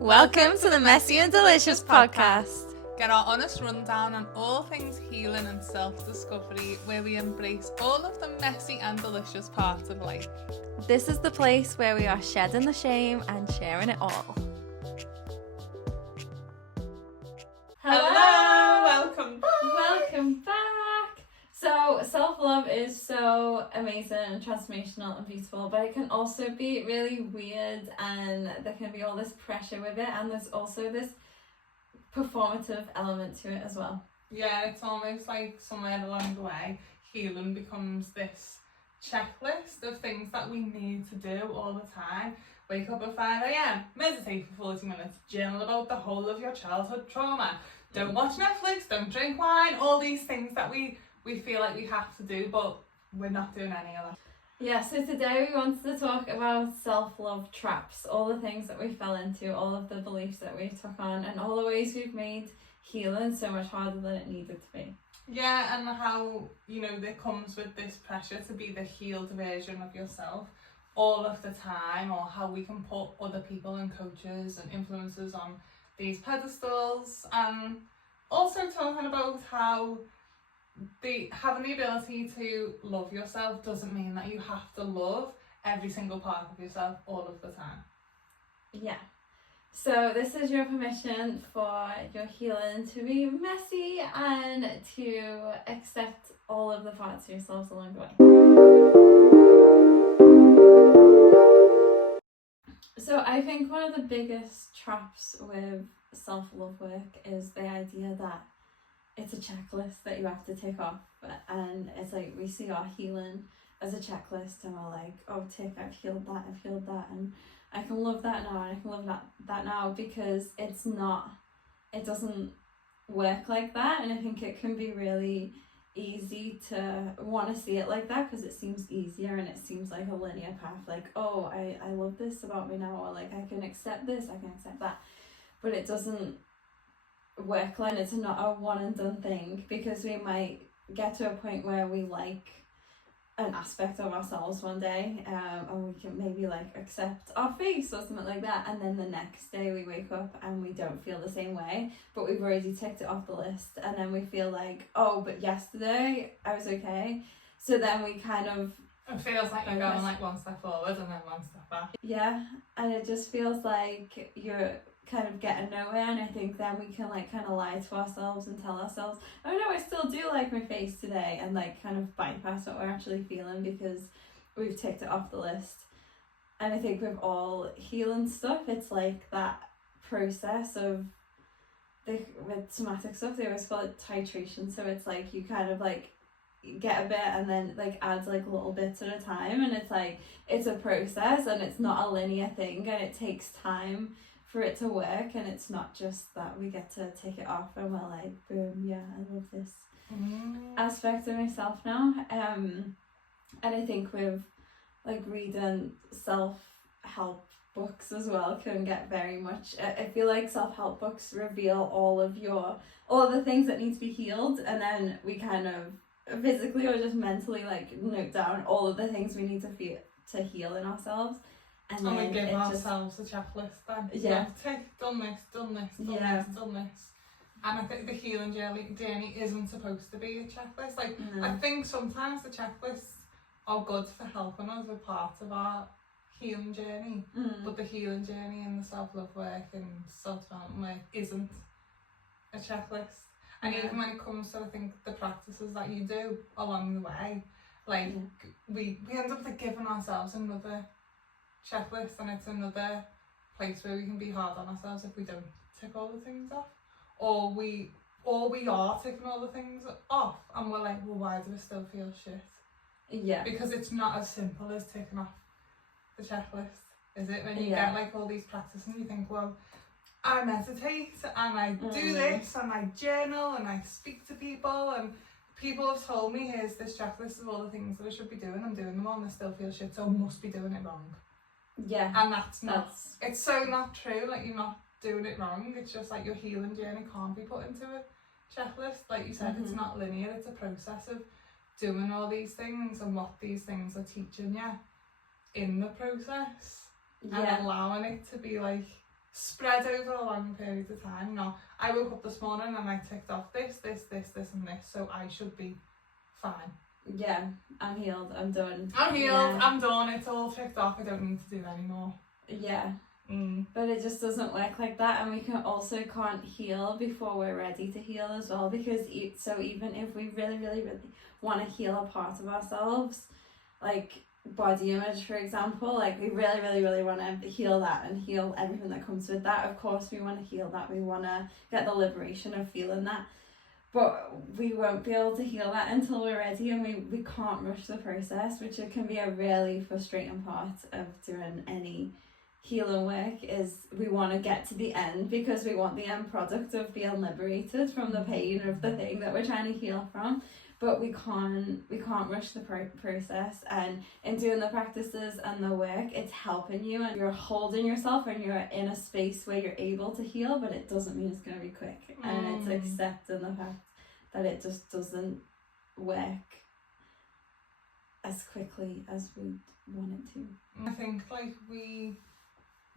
Welcome to the Messy and Delicious podcast. Get our honest rundown on all things healing and self-discovery, where we embrace all of the messy and delicious parts of life. This is the place where we are shedding the shame and sharing it all. Hello, welcome back. Welcome back. So self-love is so amazing and transformational and beautiful, but it can also be really weird, and there can be all this pressure with it, and there's also this performative element to it as well. Yeah, it's almost like somewhere along the way, healing becomes this checklist of things that we need to do all the time. Wake up at 5 a.m, meditate for 40 minutes, journal about the whole of your childhood trauma, don't watch Netflix, don't drink wine, all these things that we feel like we have to do, but we're not doing any of that. Yeah, so today we wanted to talk about self-love traps, all the things that we fell into, all of the beliefs that we took on, and all the ways we've made healing so much harder than it needed to be. Yeah, and how, there comes with this pressure to be the healed version of yourself all of the time, or how we can put other people and coaches and influencers on these pedestals, and also talking about how having the ability to love yourself doesn't mean that you have to love every single part of yourself all of the time. Yeah. So this is your permission for your healing to be messy and to accept all of the parts of yourselves along the way. So I think one of the biggest traps with self-love work is the idea that it's a checklist that you have to tick off, and it's like we see our healing as a checklist, and we're like, oh, I've healed that, and I can love that now, and I can love that now, because it doesn't work like that. And I think it can be really easy to want to see it like that, because it seems easier and it seems like a linear path, like, oh, I love this about me now, or like I can accept this, I can accept that, but it doesn't work like it's not a one and done thing, because we might get to a point where we like an aspect of ourselves one day, and we can maybe like accept our face or something like that, and then the next day we wake up and we don't feel the same way, but we've already ticked it off the list, and then we feel like, oh, but yesterday I was okay, so then we kind of, it feels like you're going like one step forward and then one step back. Yeah, and it just feels like you're kind of getting nowhere, and I think then we can like kind of lie to ourselves and tell ourselves, oh no, I still do like my face today, and like kind of bypass what we're actually feeling because we've ticked it off the list. And I think with all healing stuff, it's like that process of with somatic stuff, they always call it titration, so it's like you kind of like get a bit and then like adds like little bits at a time, and it's like it's a process and it's not a linear thing, and it takes time for it to work, and it's not just that we get to take it off and we're like, boom, yeah, I love this aspect of myself now. And I think with like reading self-help books as well can get very much, I feel like self-help books reveal all of the things that need to be healed, and then we kind of physically or just mentally like note down all of the things we need to heal in ourselves. And we give ourselves a checklist then. Yeah. Done this. And I think the healing journey isn't supposed to be a checklist. Like, no. I think sometimes the checklists are good for helping us with part of our healing journey. But the healing journey and the self-love work and self-development work isn't a checklist. And even when it comes to, I think, the practices that you do along the way, like, we end up like giving ourselves another checklist, and it's another place where we can be hard on ourselves if we don't tick all the things off, or we are ticking all the things off and we're like, well, why do I still feel shit? Yeah, because it's not as simple as ticking off the checklist, is it? When you get like all these practices and you think, well, I meditate and I do this and I journal and I speak to people, and people have told me, here's this checklist of all the things that I should be doing, I'm doing them all and I still feel shit, so I must be doing it wrong. Yeah. And it's so not true, like you're not doing it wrong, it's just like your healing journey can't be put into a checklist. Like you said, it's not linear, it's a process of doing all these things and what these things are teaching you in the process, and allowing it to be like spread over a long period of time. No, I woke up this morning and I ticked off this and this, so I should be fine. Yeah, I'm healed, I'm done. I'm healed, I'm done, it's all ticked off, I don't need to do anymore. Yeah. But it just doesn't work like that, and we can't heal before we're ready to heal as well, because even if we really want to heal a part of ourselves, like body image for example, like we really want to heal that and heal everything that comes with that. Of course we want to heal that, we want to get the liberation of feeling that, but we won't be able to heal that until we're ready, and we can't rush the process, which it can be a really frustrating part of doing any healing work. Is we want to get to the end because we want the end product of being liberated from the pain of the thing that we're trying to heal from, but we can't rush the process. And in doing the practices and the work, it's helping you, and you're holding yourself and you're in a space where you're able to heal, but it doesn't mean it's going to be quick. And it's accepting the fact that it just doesn't work as quickly as we want it to. I think like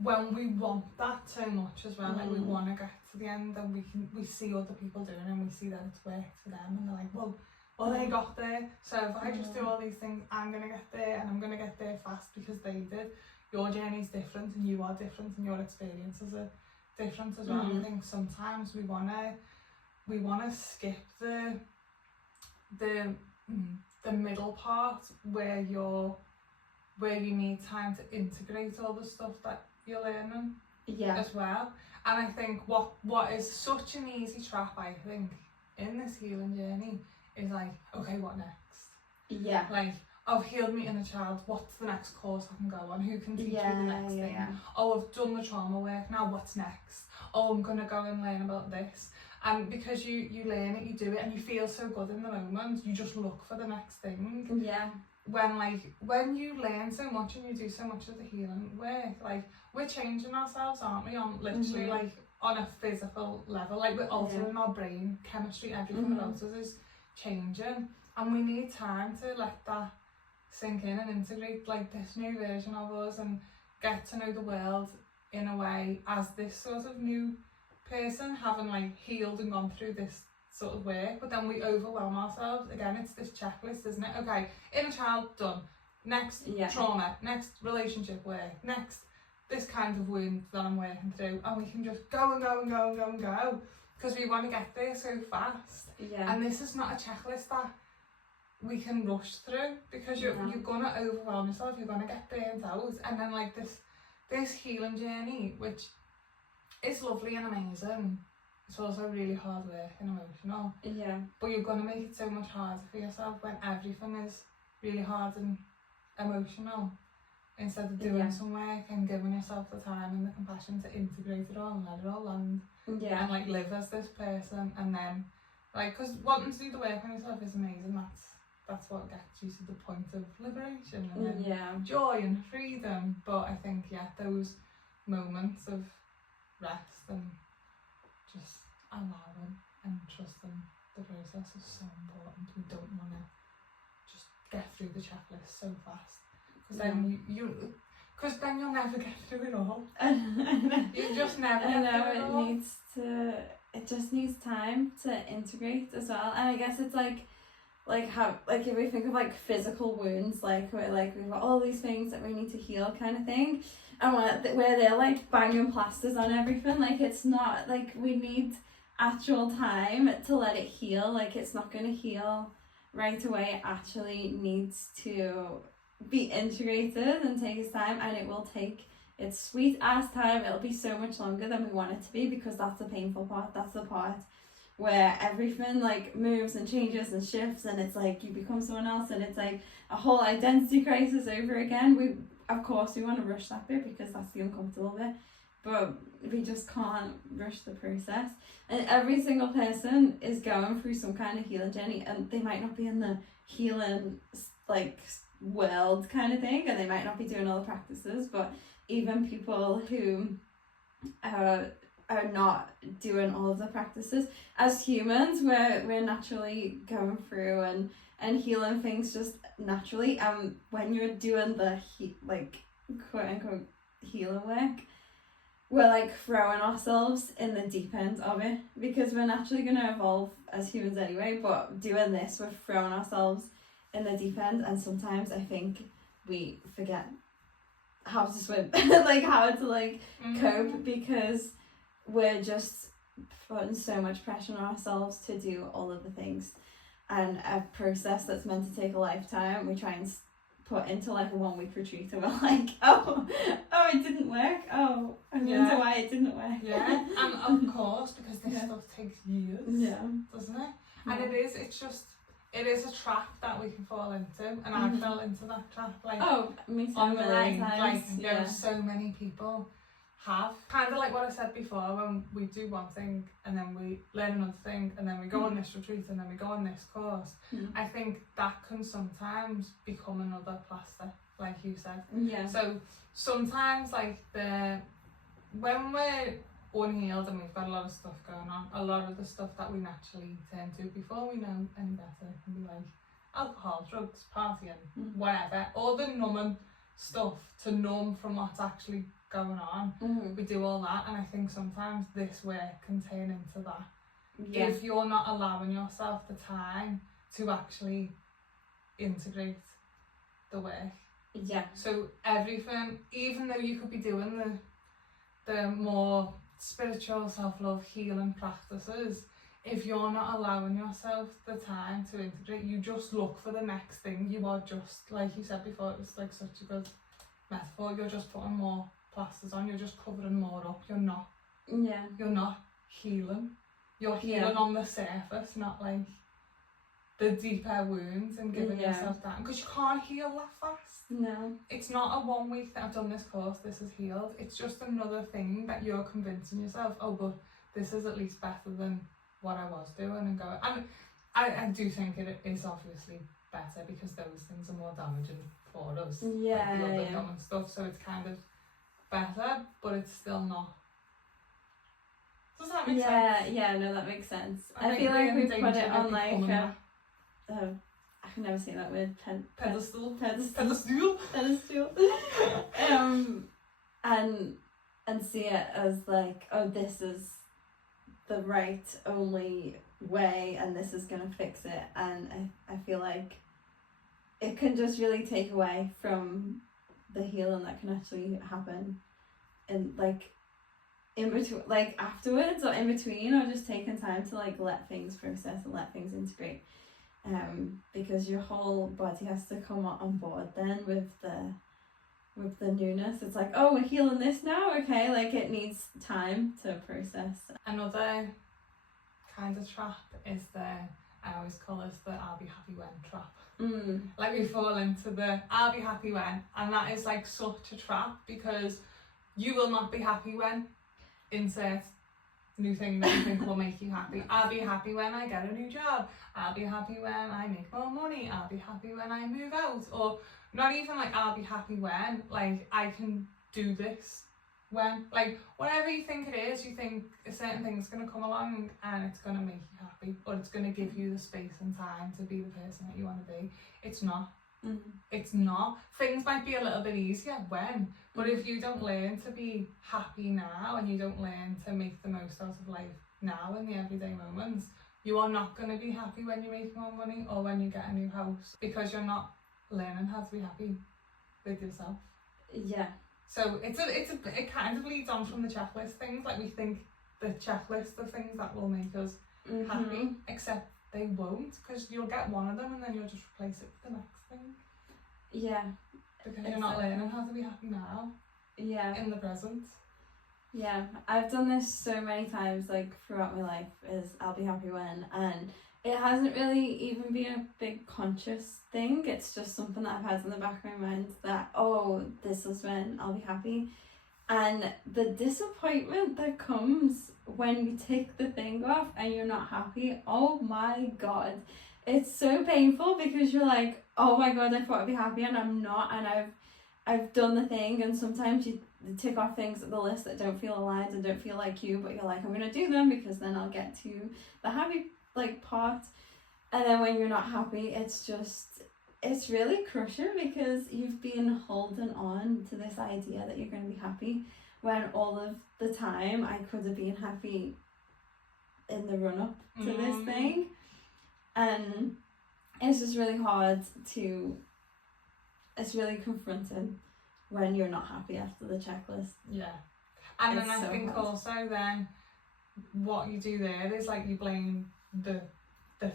when we want that so much as well, like we want to get to the end, and we see other people doing it and we see that it's worked for them, and they're like, well they got there, so if I just do all these things, I'm going to get there, and I'm going to get there fast because they did. Your journey's different and you are different and your experiences are different as well. I think sometimes we want to skip the middle part where you need time to integrate all the stuff that you're learning as well. And I think what is such an easy trap, I think, in this healing journey is like, okay, what next? Yeah. Like, I've healed me inner child, what's the next course I can go on? Who can teach me the next thing? Oh, I've done the trauma work, now what's next? Oh, I'm going to go and learn about this. And because you learn it, you do it, and you feel so good in the moment, you just look for the next thing. Yeah. When you learn so much and you do so much of the healing work, like, we're changing ourselves, aren't we, on literally like on a physical level, like we're altering our brain chemistry, everything about us is changing, and we need time to let that sink in and integrate like this new version of us and get to know the world in a way as this sort of new person, having like healed and gone through this sort of work. But then we overwhelm ourselves again. It's this checklist, isn't it? Okay, inner child done, next trauma, next relationship work, next this kind of wound that I'm working through, and we can just go because we want to get there so fast. And this is not a checklist that we can rush through, because you're gonna overwhelm yourself, you're gonna get burnt out, and then like this healing journey, which is lovely and amazing, it's also really hard work and emotional. But you're gonna make it so much harder for yourself when everything is really hard and emotional, instead of doing some work and giving yourself the time and the compassion to integrate it all and let it all land. And like live as this person, and then like, because wanting to do the work on yourself is amazing. That's what gets you to the point of liberation and then joy and freedom. But I think those moments of rest and just allowing and trusting the process is so important. We don't want to just get through the checklist so fast, because then you'll never get through it all. You just never get through it all. It just needs time to integrate as well. And I guess it's like how, like, if we think of like physical wounds, like where like we've got all these things that we need to heal kind of thing, and where they're like banging plasters on everything, like it's not, like, we need actual time to let it heal. Like, it's not going to heal right away. It actually needs to be integrated and take its time, and it will take its sweet ass time. It'll be so much longer than we want it to be, because that's the painful part. That's the part where everything like moves and changes and shifts, and it's like you become someone else, and it's like a whole identity crisis over again. Of course we want to rush that bit because that's the uncomfortable bit, but we just can't rush the process. And every single person is going through some kind of healing journey, and they might not be in the healing like world kind of thing, and they might not be doing all the practices, but even people who are not doing all of the practices, as humans we're naturally going through and healing things just naturally. When you're doing the like quote unquote healing work, we're like throwing ourselves in the deep end of it, because we're naturally going to evolve as humans anyway, but doing this, we're throwing ourselves in the deep end, and sometimes I think we forget how to swim, like how to like cope, because we're just putting so much pressure on ourselves to do all of the things, and a process that's meant to take a lifetime we try and put into like a 1 week retreat, and we're like, oh it didn't work, I wonder why it didn't work. And of course, because this stuff takes years, doesn't it? And it is a trap that we can fall into, and I fell into that trap, like, me too, on the line, times. Like, so many people have. Kind of like what I said before, when we do one thing and then we learn another thing and then we go on this retreat and then we go on this course. I think that can sometimes become another plaster, like you said. So sometimes, like, when we're unhealed and we've got a lot of stuff going on, a lot of the stuff that we naturally turn to before we know any better can be like alcohol, drugs, partying, whatever, all the numbing stuff to numb from what's actually going on. We do all that, and I think sometimes this work can turn into that if you're not allowing yourself the time to actually integrate the work. So everything, even though you could be doing the more spiritual self-love healing practices, if you're not allowing yourself the time to integrate, you just look for the next thing. You are just, like you said before, it was like such a good metaphor, you're just putting more plasters on, you're just covering more up. You're not healing. You're healing on the surface, not like the deeper wounds, and giving yourself that, because you can't heal that fast. No, it's not a 1 week that I've done this course, this is healed. It's just another thing that you're convincing yourself, oh, but this is at least better than what I was doing, and going. And I do think it is obviously better, because those things are more damaging for us. Like the other common stuff, so it's kind of better, but it's still not. Does that make sense? No, that makes sense. I feel like we put it on like I can never say that word. Pedestal. And see it as like, oh, this is the right only way, and this is gonna fix it. And I feel like it can just really take away from the healing that can actually happen, and like in between, like afterwards or in between, or just taking time to like let things process and let things integrate. Because your whole body has to come on board then with the newness. It's like, oh, we're healing this now, okay, like it needs time to process. Another kind of trap is I always call this the I'll be happy when trap. Like we fall into the I'll be happy when, and that is like such a trap, because you will not be happy when insert new thing that you think will make you happy. I'll be happy when I get a new job. I'll be happy when I make more money. I'll be happy when I move out. Or not even like I'll be happy when, like I can do this when, like whatever you think it is, you think a certain thing's going to come along and it's going to make you happy, or it's going to give you the space and time to be the person that you want to be. It's not. It's not. Things might be a little bit easier when, but if you don't learn to be happy now, and you don't learn to make the most out of life now in the everyday moments, you are not going to be happy when you make more money or when you get a new house, because you're not learning how to be happy with yourself. So it kind of leads on from the checklist things. Like we think the checklist of things that will make us happy, except they won't, because you'll get one of them and then you'll just replace it with the next thing. Because you're not learning how to be happy now. In the present. I've done this so many times, like throughout my life, is I'll be happy when, and it hasn't really even been a big conscious thing. It's just something that I've had in the back of my mind that, oh, this is when I'll be happy. And the disappointment that comes when you take the thing off and you're not happy, oh my god, it's so painful, because you're like, oh my god, I thought I'd be happy and I'm not, and I've done the thing. And sometimes you tick off things at the list that don't feel aligned and don't feel like you, but you're like, I'm gonna do them because then I'll get to the happy like part. And then when you're not happy, it's just, it's really crushing because you've been holding on to this idea that you're going to be happy when all of the time I could have been happy in the run up to this thing. And it's just really hard to, it's really confronting when you're not happy after the checklist. Yeah. And It's then I so think hard. also then what you do there is like you blame the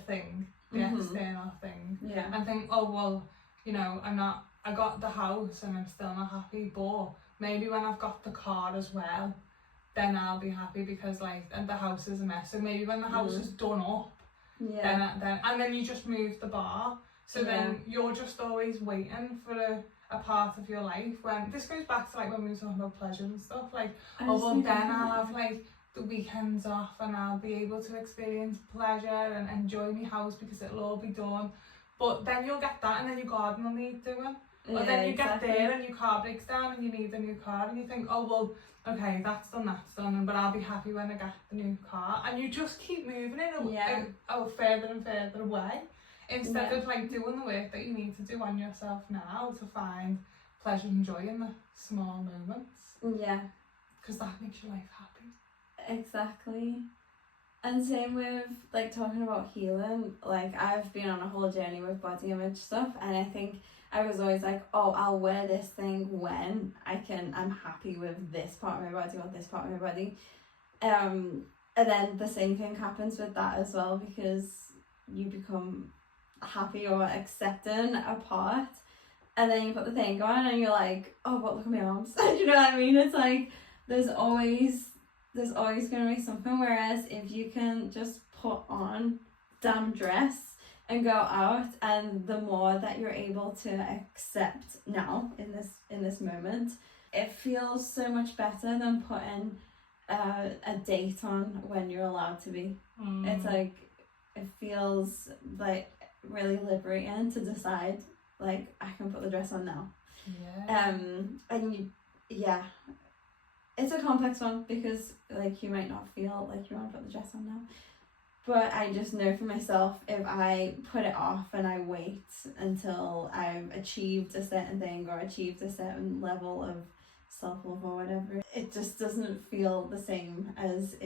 thing, the external thing. Yeah. And think, oh well, you know, I got the house and I'm still not happy, but maybe when I've got the car as well, then I'll be happy because like, and the house is a mess. So maybe when the house is done up, then you just move the bar. So then you're just always waiting for a part of your life when, this goes back to like when we were talking about pleasure and stuff, like, oh well then I'll have like the weekends off and I'll be able to experience pleasure and enjoy my house because it'll all be done. But then you'll get that and then your garden will need doing. Or then you get there and your car breaks down and you need a new car and you think, oh well, okay, that's done, but I'll be happy when I get the new car. And you just keep moving it further and further away instead of like doing the work that you need to do on yourself now to find pleasure and joy in the small moments. Yeah. Because that makes your life happy. Exactly. And same with like talking about healing, like I've been on a whole journey with body image stuff, and I think I was always like, oh, I'll wear this thing when I'm happy with this part of my body or this part of my body. And then the same thing happens with that as well, because you become happy or accepting a part, and then you put the thing on and you're like, oh, but look at my arms. You know what I mean? It's like there's always going to be something, whereas if you can just put on damn dress and go out, and the more that you're able to accept now in this moment, it feels so much better than putting a date on when you're allowed to be. It's like, it feels like really liberating to decide like I can put the dress on now. And it's a complex one because like you might not feel like you want to put the dress on now. But I just know for myself, if I put it off and I wait until I've achieved a certain thing or achieved a certain level of self-love or whatever, it just doesn't feel the same as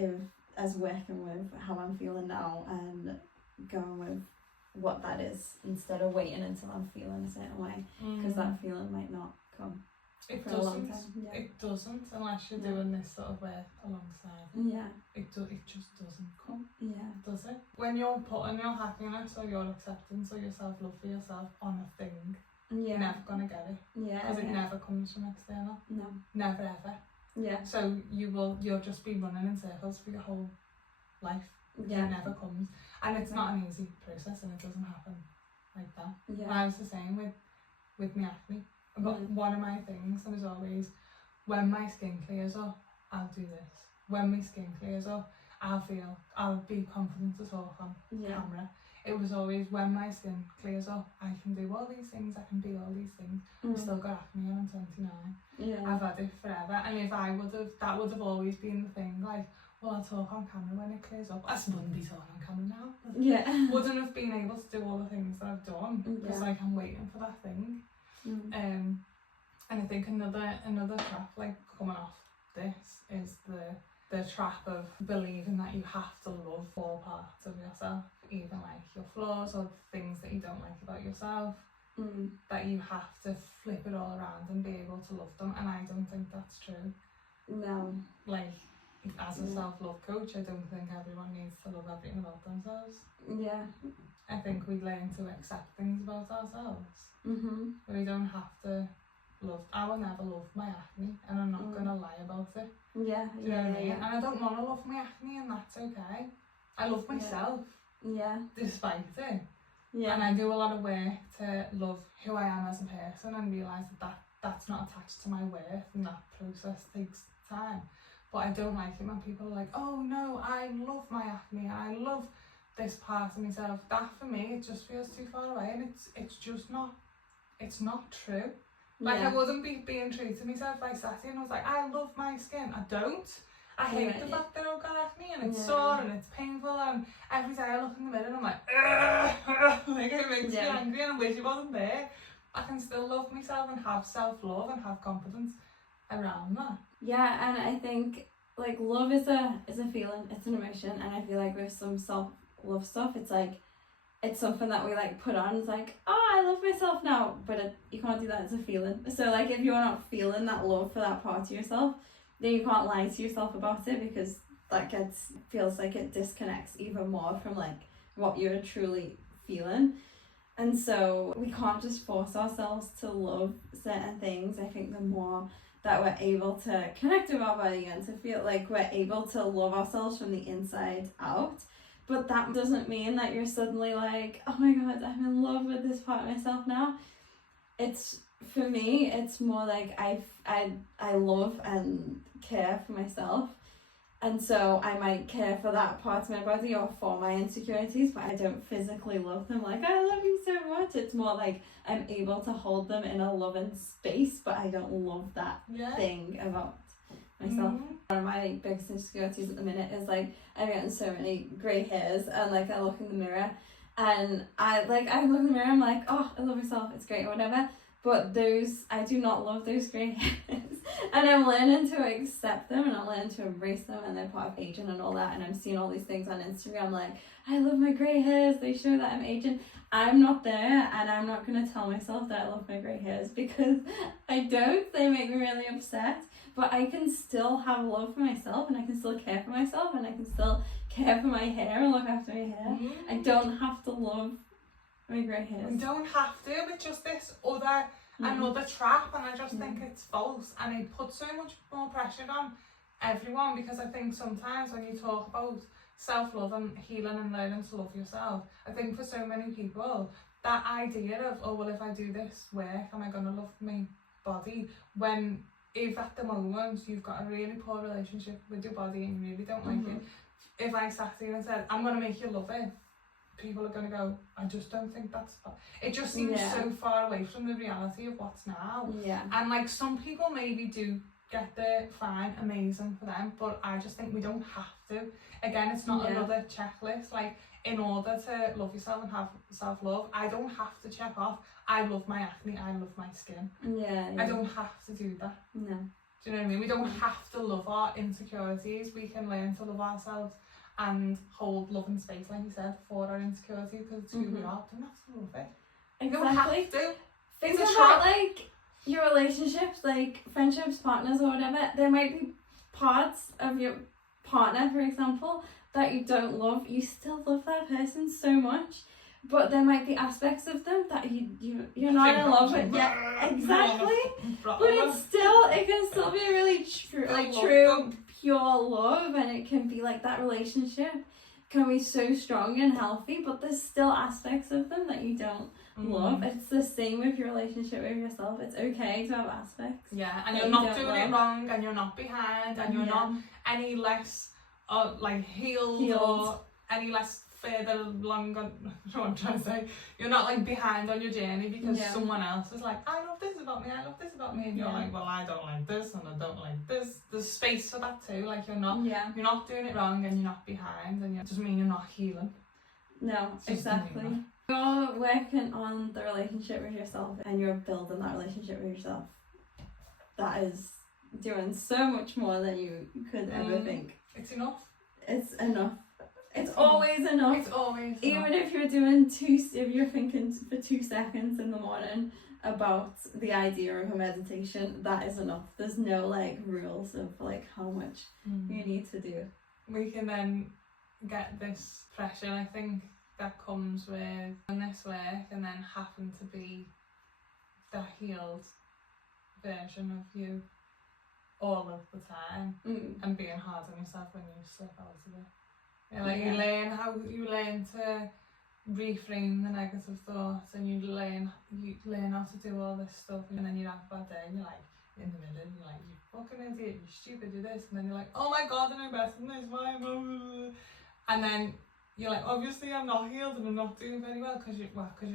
working with how I'm feeling now and going with what that is instead of waiting until I'm feeling a certain way, because that feeling might not come. It for a long doesn't. time. Yeah. It doesn't unless you're doing this sort of work alongside. Yeah. It just doesn't come. Yeah. Does it? When you're putting your happiness or your acceptance or your self-love for yourself on a thing, you're never gonna get it. Yeah. Because it never comes from external. No. Never ever. Yeah. So you'll just be running in circles for your whole life. Yeah. It never comes. And it's not an easy process, and it doesn't happen like that. Yeah. And I was the same with my acne. But one of my things was always, when my skin clears up, I'll do this. When my skin clears up, I'll be confident to talk on camera. It was always, when my skin clears up, I can do all these things, I can be all these things. I've still got acne and I'm 29. Yeah. I've had it forever. And if that would have always been the thing, like, well, I'll talk on camera when it clears up. I wouldn't be talking on camera now. Yeah. Wouldn't have been able to do all the things that I've done, because like I'm waiting for that thing. And I think another trap, like coming off this, is the trap of believing that you have to love all parts of yourself, even like your flaws or things that you don't like about yourself, that you have to flip it all around and be able to love them. And I don't think that's true. No. Like, as a self-love coach, I don't think everyone needs to love everything about themselves. Yeah. I think we learn to accept things about ourselves. We don't have to love. I will never love my acne, and I'm not gonna lie about it. Yeah. Do you know what I mean? And I don't want to love my acne, and that's okay. I love myself. Yeah. Despite it. Yeah. And I do a lot of work to love who I am as a person and realise that's not attached to my worth, and that process takes time. But I don't like it when people are like, oh no, I love my acne, and I love this part of myself. That for me, it just feels too far away, and it's just not, it's not true. Like, I wouldn't be being true to myself if I sat here and I was like, I love my skin. I don't. I hate the fact that I've got acne and it's sore and it's painful, and every day I look in the mirror and I'm like, ugh, like it makes me angry and I wish it wasn't there. I can still love myself and have self-love and have confidence around that. Yeah, and I think like love is a feeling, it's an emotion, and I feel like with some self-love stuff, it's like it's something that we like put on. It's like, oh, I love myself now, but you can't do that. It's a feeling. So like if you're not feeling that love for that part of yourself, then you can't lie to yourself about it, because that feels like it disconnects even more from like what you're truly feeling. And so we can't just force ourselves to love certain things. I think the more that we're able to connect with our body and to feel like we're able to love ourselves from the inside out. But that doesn't mean that you're suddenly like, oh my God, I'm in love with this part of myself now. It's, for me, it's more like I love and care for myself. And so I might care for that part of my body or for my insecurities, but I don't physically love them. Like, I love you so much. It's more like I'm able to hold them in a loving space, but I don't love that thing about myself. One of my biggest insecurities at the minute is like I'm getting so many grey hairs, and like I look in the mirror and I look in the mirror, I'm like, oh, I love myself, it's great or whatever. But I do not love those grey hairs. And I'm learning to accept them, and I'm learning to embrace them, and they're part of aging and all that. And I'm seeing all these things on Instagram like, I love my grey hairs, they show that I'm aging. I'm not there, and I'm not going to tell myself that I love my grey hairs, because I don't. They make me really upset. But I can still have love for myself, and I can still care for myself, and I can still care for my hair and look after my hair. I don't have to love my grey hairs. You don't have to. It's just this another trap, and I just think it's false, and it puts so much more pressure on everyone, because I think sometimes when you talk about self-love and healing and learning to love yourself, I think for so many people that idea of, oh well, if I do this work, am I going to love my body, when if at the moment you've got a really poor relationship with your body and you really don't like it, if I sat here and said, I'm going to make you love it, people are going to go, I just don't think that's... It just seems so far away from the reality of what's now. And like some people maybe do get there, fine, amazing for them, but I just think we don't have to. Again, it's not another checklist. Like, in order to love yourself and have self-love, I don't have to check off, I love my acne, I love my skin. I don't have to do that. No. Do you know what I mean? We don't have to love our insecurities. We can learn to love ourselves and hold love and space, like you said, for our insecurities, because it's who we are. Don't have to love it. Exactly. You don't have to. Think about like your relationships, like friendships, partners or whatever. There might be parts of your partner, for example, that you don't love. You still love that person so much, but there might be aspects of them that you're not in love with yet. Exactly. But it can still be a really true, pure love, and it can be like that relationship can be so strong and healthy, but there's still aspects of them that you don't love. It's the same with your relationship with yourself. It's okay to have aspects. Yeah, and you're not doing it wrong, and you're not behind, and you're not any less healed or any less further along on, what I'm trying to say, you're not like behind on your journey because someone else is like, I love this about me, I love this about me, and you're like, well, I don't like this and I don't like this. There's space for that too. Like, you're not doing it wrong, and you're not behind, and it doesn't mean you're not healing. No, exactly. You're working on the relationship with yourself, and you're building that relationship with yourself. That is doing so much more than you could ever think. It's enough. It's enough. It's always enough. It's always Even enough. if you're doing if you're thinking for 2 seconds in the morning about the idea of a meditation, that is enough. There's no like rules of like how much you need to do. We can then get this pressure, I think, that comes with doing this work and then having to be the healed version of you all of the time, and being hard on yourself when you slip out of it. You learn to reframe the negative thoughts, and you learn how to do all this stuff, and then you have a bad day and you're like in the middle, you're like, you fucking idiot, you stupid, do this, and then you're like, oh my god, I know better than this, why am I? And then you're like, obviously I'm not healed and I'm not doing very well because you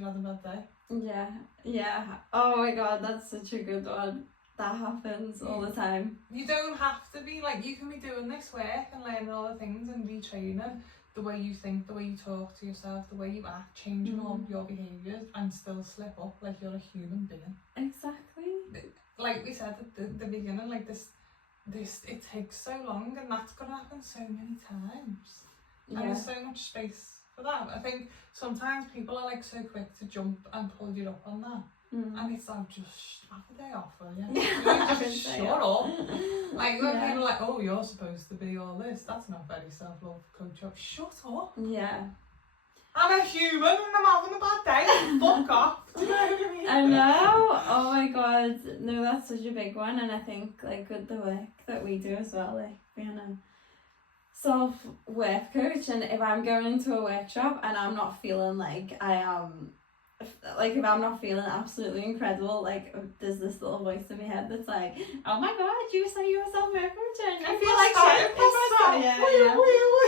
had a bad day. Yeah. Oh my god, that's such a good one. that happens all the time. You don't have to be like, you can be doing this work and learning all the things and retraining the way you think, the way you talk to yourself, the way you act, changing all your behaviours and still slip up like you're a human being. Exactly. Like we said at the beginning, like this it takes so long, and that's gonna happen so many times. And there's so much space for that. I think sometimes people are like so quick to jump and pull you up on that. And it's like, just have a day off, will you? Just shut up. Like when people are like, oh, you're supposed to be all this, that's not very self-love, coach up. Shut up. Yeah. I'm a human and I'm having a bad day. Fuck off. Do you know what I mean? I know. Oh my god. No, that's such a big one. And I think like with the work that we do as well, like being a self-worth coach, and if I'm going into a workshop and I'm not feeling like I am, like if I'm not feeling absolutely incredible, like there's this little voice in my head that's like, oh my god, you say you're a self-worth coach and I feel like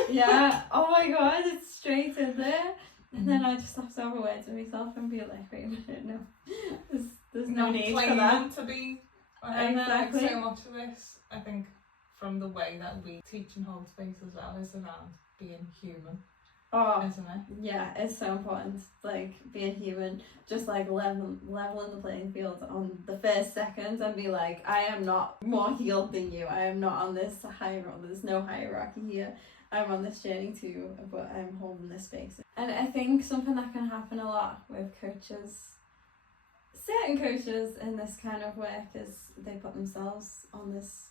shit. Yeah. Oh my god, it's straight in there. And then I just have to have a word with myself and be like, wait a minute, no, there's no need for that. To be exactly. So much of this, I think, from the way that we teach and hold space as well, is around being human. Oh, isn't it? Yeah, it's so important. Like being human, just like leveling the playing field on the first second and be like, I am not more healed than you. I am not on this hierarchy. There's no hierarchy here. I'm on this journey too, but I'm holding this space. And I think something that can happen a lot with coaches, certain coaches in this kind of work, is they put themselves on this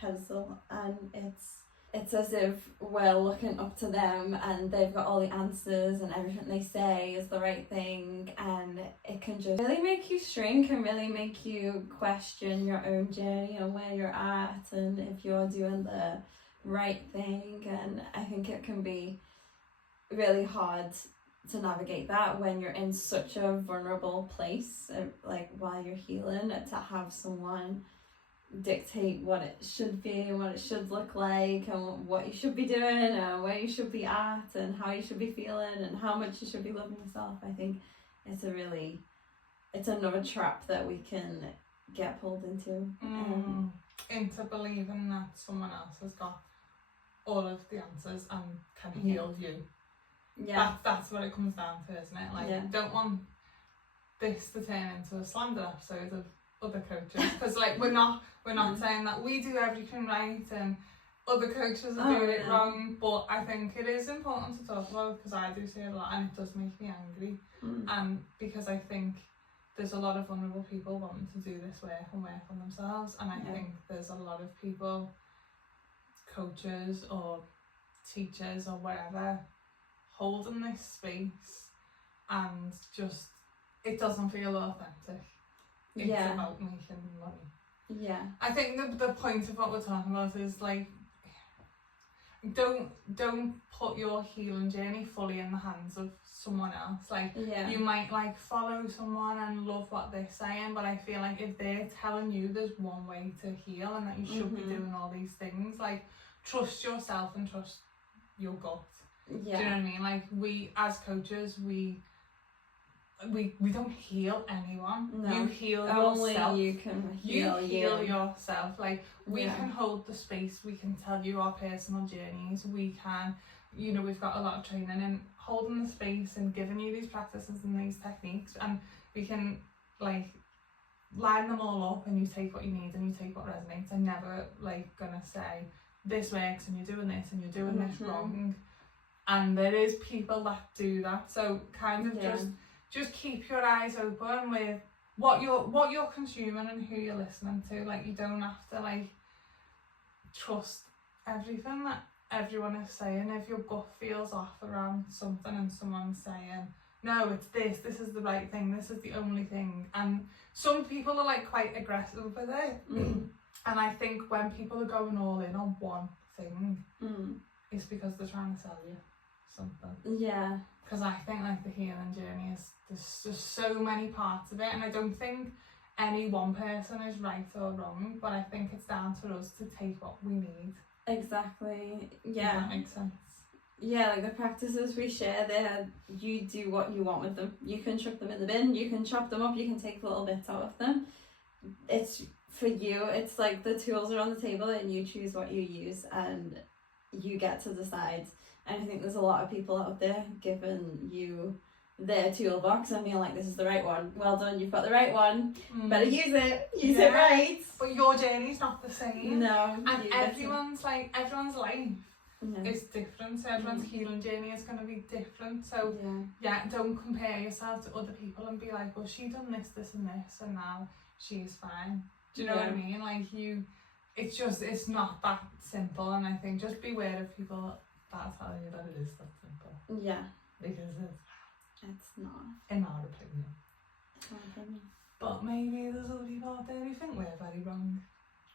pedestal, and it's as if we're looking up to them and they've got all the answers and everything they say is the right thing, and it can just really make you shrink and really make you question your own journey and where you're at and if you're doing the right thing. And I think it can be really hard to navigate that when you're in such a vulnerable place, like while you're healing, to have someone dictate what it should be and what it should look like and what you should be doing and where you should be at and how you should be feeling and how much you should be loving yourself. I think it's another trap that we can get pulled into. Into believing that someone else has got all of the answers and can heal you. Yeah, that's what it comes down to, isn't it? Like, you don't want this to turn into a slander episode of other coaches, because like we're not saying that we do everything right and other coaches are doing it wrong, but I think it is important to talk about, because I do see it a lot and it does make me angry, and because I think there's a lot of vulnerable people wanting to do this work and work on themselves, and I think there's a lot of people, coaches or teachers or whatever, holding this space and just it doesn't feel authentic. It's about making money. Yeah. I think the point of what we're talking about is like, don't put your healing journey fully in the hands of someone else. Like, you might like follow someone and love what they're saying, but I feel like if they're telling you there's one way to heal and that you should be doing all these things, like, trust yourself and trust your gut. Do you know what I mean? Like, we as coaches, we don't heal anyone. No. You heal only yourself. You can heal yourself. Like, we can hold the space, we can tell you our personal journeys, we can, you know, we've got a lot of training in holding the space and giving you these practices and these techniques, and we can like line them all up and you take what you need and you take what resonates. I'm never like gonna say this works and you're doing this and you're doing this wrong. And there is people that do that, so kind of just keep your eyes open with what you're consuming and who you're listening to. Like, you don't have to like trust everything that everyone is saying. If your gut feels off around something and someone's saying, no, it's this is the right thing, this is the only thing, and some people are like quite aggressive with it, and I think when people are going all in on one thing, it's because they're trying to sell you something. Yeah. Because I think like the healing journey there's just so many parts of it, and I don't think any one person is right or wrong, but I think it's down to us to take what we need. Exactly. Yeah. Does that make sense? Yeah, like the practices we share there, you do what you want with them. You can chuck them in the bin, you can chop them up, you can take little bits out of them. It's for you, it's like the tools are on the table and you choose what you use and you get to decide. And I think there's a lot of people out there giving you their toolbox and being like, this is the right one. Well done, you've got the right one. Better use it. Use it right. But your journey's not the same. No. And everyone's life is different. So everyone's healing journey is going to be different. So don't compare yourself to other people and be like, well, she done this, this and this, and now she's fine. Do you know what I mean? Like it's not that simple. And I think just beware of people that tell you that it is that simple. Yeah. Because it's not. In our opinion. It's my opinion. But maybe there's other people out there who think we're very wrong.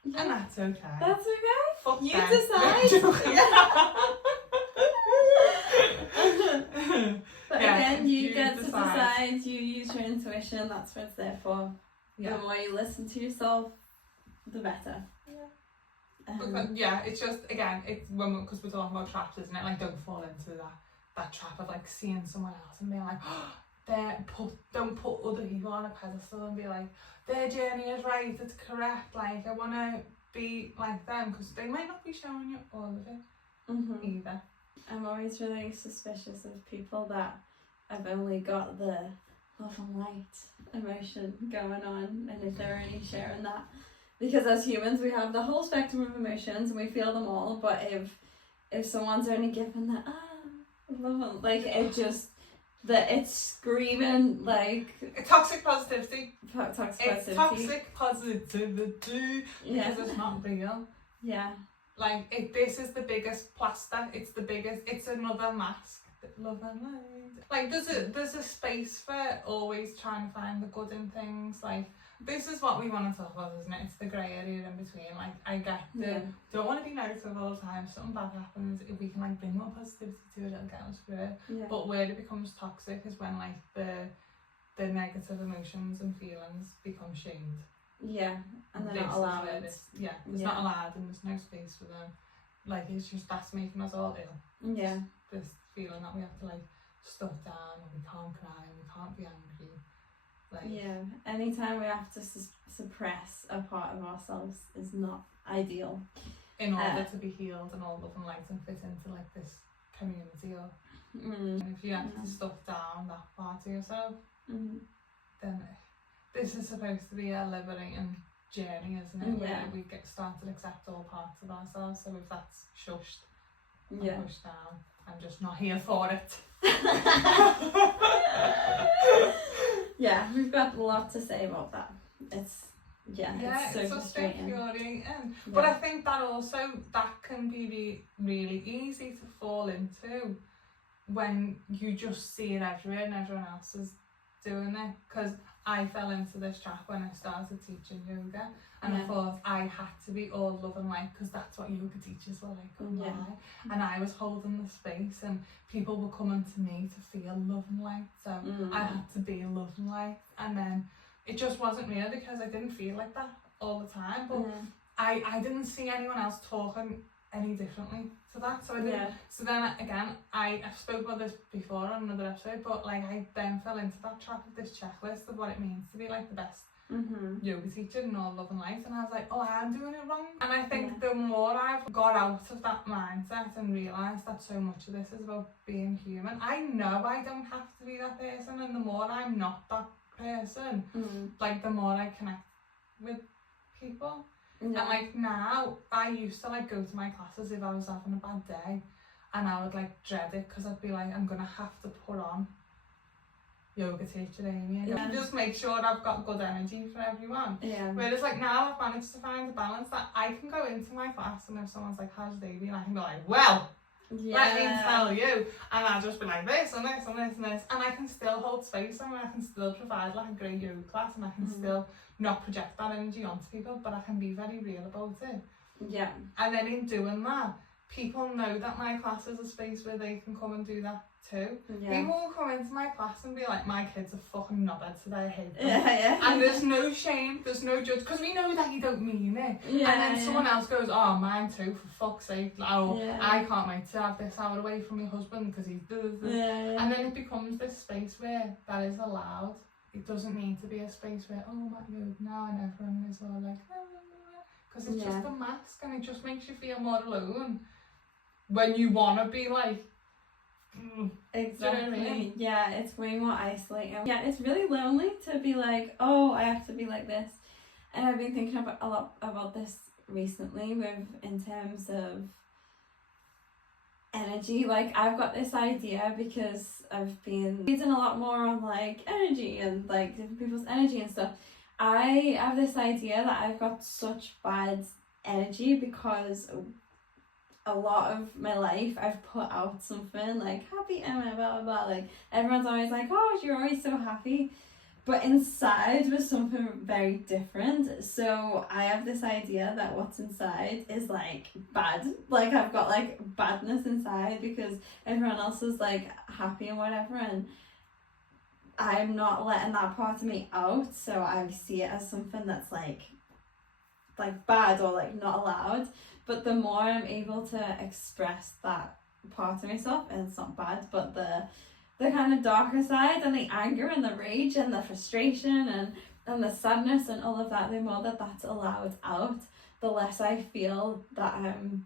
Yeah. And that's okay. That's okay. Fuck you them. Decide. But again, you get to decide. You use your intuition. That's what it's there for. The more you listen to yourself, the better. It's just, again, it's because we're talking about traps, isn't it? Like, don't fall into that trap of like seeing someone else and being like, don't put other people on a pedestal and be like, their journey is right, it's correct, like I want to be like them, because they might not be showing you all of it either. I'm always really suspicious of people that have only got the love and light emotion going on, and if they're only sharing that, because as humans we have the whole spectrum of emotions and we feel them all, but if someone's only given that love and, like, it's screaming like toxic positivity. Toxic positivity because it's not real. Yeah. Like this is the biggest plaster. It's another mask. Love and light. Like there's a space for always trying to find the good in things. Like this is what we want to talk about, isn't it? It's the grey area in between. Like I get don't want to be negative all the time. If something bad happens, if we can like bring more positivity to it, it'll get us through it. Yeah. But where it becomes toxic is when like the negative emotions and feelings become shamed. Yeah, and they're not allowed. It's not allowed, and there's no space for them. Like it's just that's making us all ill. Yeah. This feeling that we have to like stuff down, and we can't cry, and we can't be angry. Like, anytime we have to suppress a part of ourselves is not ideal. In order to be healed and all love and light and fit into like this community, or and if you have to stuff down that part of yourself, then this is supposed to be a liberating journey, isn't it? Where we start to accept all parts of ourselves. So if that's shushed and pushed down, I'm just not here for it. Yeah, we've got a lot to say about that. It's so frustrating. But I think that can be really easy to fall into when you just see it everywhere and everyone else is doing it. Because I fell into this trap when I started teaching yoga, and I thought I had to be all love and light because that's what yoga teachers were like online. And I was holding the space, and people were coming to me to feel love and light, so I had to be love and light. And then it just wasn't real because I didn't feel like that all the time. But I didn't see anyone else talking any differently to that, so I didn't. So then again, I've spoke about this before on another episode, but like I then fell into that trap of this checklist of what it means to be like the best yoga teacher and all love and light, and I was like, oh, I am doing it wrong. And I think the more I've got out of that mindset and realised that so much of this is about being human, I know I don't have to be that person, and the more I'm not that person, like the more I connect with people. And like now, I used to like go to my classes if I was having a bad day, and I would like dread it because I'd be like, I'm gonna have to put on yoga teacher Amy and just make sure I've got good energy for everyone. Whereas like now I've managed to find a balance that I can go into my class, and if someone's like, how's your day been, I can be like, well, let me tell you, and I'll just be like this and this and this and this, and I can still hold space, and I can still provide like a great yoga class, and I can still not project that energy onto people, but I can be very real about it. And then in doing that, people know that my class is a space where they can come and do that too. People will come into my class and be like, my kids are fucking knobheads today, I hate them. And there's no shame, there's no judge, because we know that you don't mean it. And then someone else goes, oh, mine too, for fuck's sake. Oh, I can't wait to have this hour away from my husband because he's and then it becomes this space where that is allowed, it doesn't need to be a space where, oh my god, now and everyone is all like, because it's just a mask, and it just makes you feel more alone when you want to be like, exactly. Do you know what I mean? Yeah, it's way more isolating. Yeah, it's really lonely to be like, oh, I have to be like this. And I've been thinking about a lot about this recently in terms of energy. Like, I've got this idea because I've been reading a lot more on like energy and like different people's energy and stuff. I have this idea that I've got such bad energy because a lot of my life I've put out something like happy Emma, blah blah blah, like everyone's always like, oh, you're always so happy, but inside was something very different. So I have this idea that what's inside is like bad, like I've got like badness inside because everyone else is like happy and whatever, and I'm not letting that part of me out, so I see it as something that's like bad or like not allowed. But the more I'm able to express that part of myself, and it's not bad, but the kind of darker side and the anger and the rage and the frustration and the sadness and all of that, the more that's allowed out, the less I feel that I'm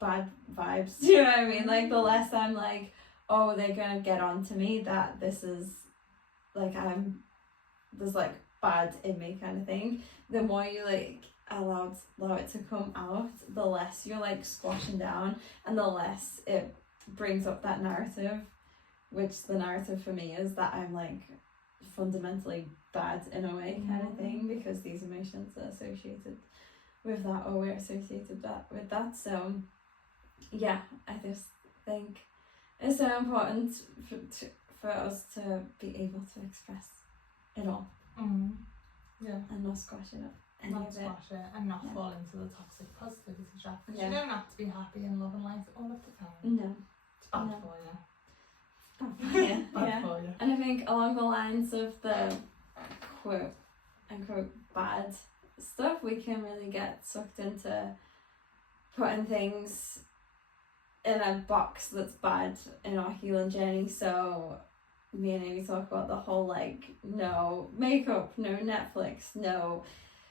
bad vibes. Do you know what I mean? Like, the less I'm like, oh, they're gonna get on to me, that this is like, there's like bad in me kind of thing. The more you like allow it to come out, the less you're like squashing down, and the less it brings up that narrative, which the narrative for me is that I'm like fundamentally bad in a way kind of thing, because these emotions are associated with that, or we're associated with that. So yeah, I just think it's so important for us to be able to express it all. Yeah. And not squash it up. Not squash it and not fall into the toxic positivity trap. Because you don't have to be happy and love and light all of the time. No. It's bad for you. Bad for you. And I think along the lines of the quote unquote bad stuff, we can really get sucked into putting things in a box that's bad in our healing journey. So me and Amy talk about the whole like, no makeup, no Netflix, no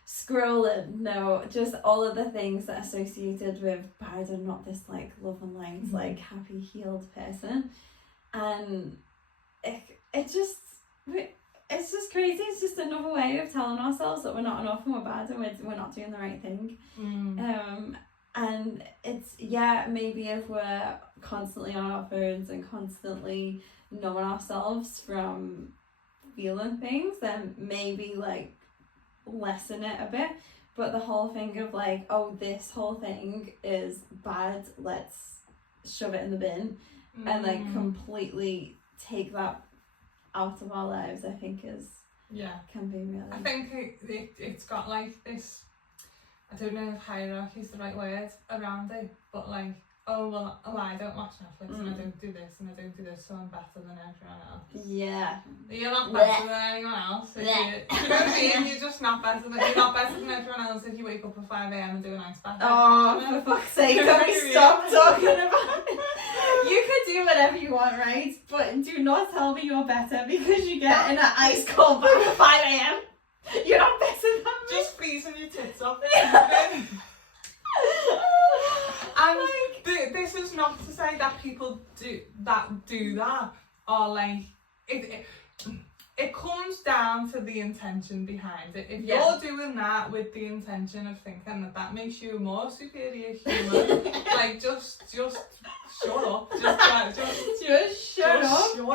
scrolling, no, just all of the things that are associated with bad, and not this like love and light, like happy healed person. And it's just crazy. It's just another way of telling ourselves that we're not enough and we're bad and we're not doing the right thing. And it's, yeah, maybe if we're constantly on our phones and constantly numbing ourselves from feeling things, then maybe like lessen it a bit. But the whole thing of like, oh, this whole thing is bad, let's shove it in the bin, and like completely take that out of our lives, I think can be really, I think it's got like this, I don't know if hierarchy is the right word around it, but like, oh well, I don't watch Netflix and I don't do this and I don't do this, so I'm better than everyone else. Yeah. You're not better than anyone else. You know what I mean? You're just not better than everyone else if you wake up at 5 a.m. and do a nice bath. Oh, for fuck's sake, can we stop talking about it? You could do whatever you want, right? But do not tell me you're better because you get in an ice cold bath at 5 a.m. You're not better than me. Just freezing your tits off. And like, this is not to say that people do that, or like it comes down to the intention behind it. If you're doing that with the intention of thinking that makes you a more superior human, like just shut up. Just shut up. Do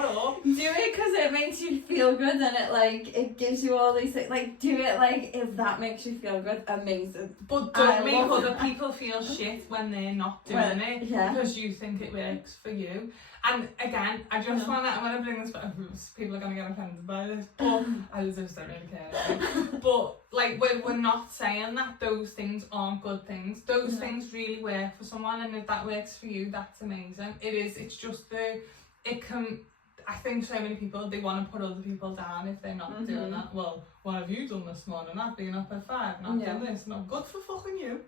it because it makes you feel good, and it gives you all these things. Like, do it like if that makes you feel good, amazing. But don't make other people feel shit when they're not doing it because you think it works for you. And again, I just want to bring this back. People are going to get offended by this, but I just don't really care. But like, we're not saying that those things aren't good things. Those things really work for someone, and if that works for you, that's amazing. It is. It's just it can. I think so many people, they want to put other people down if they're not doing that. Well, what have you done this morning? I've been up at 5, not done this. And I'm good for fucking you.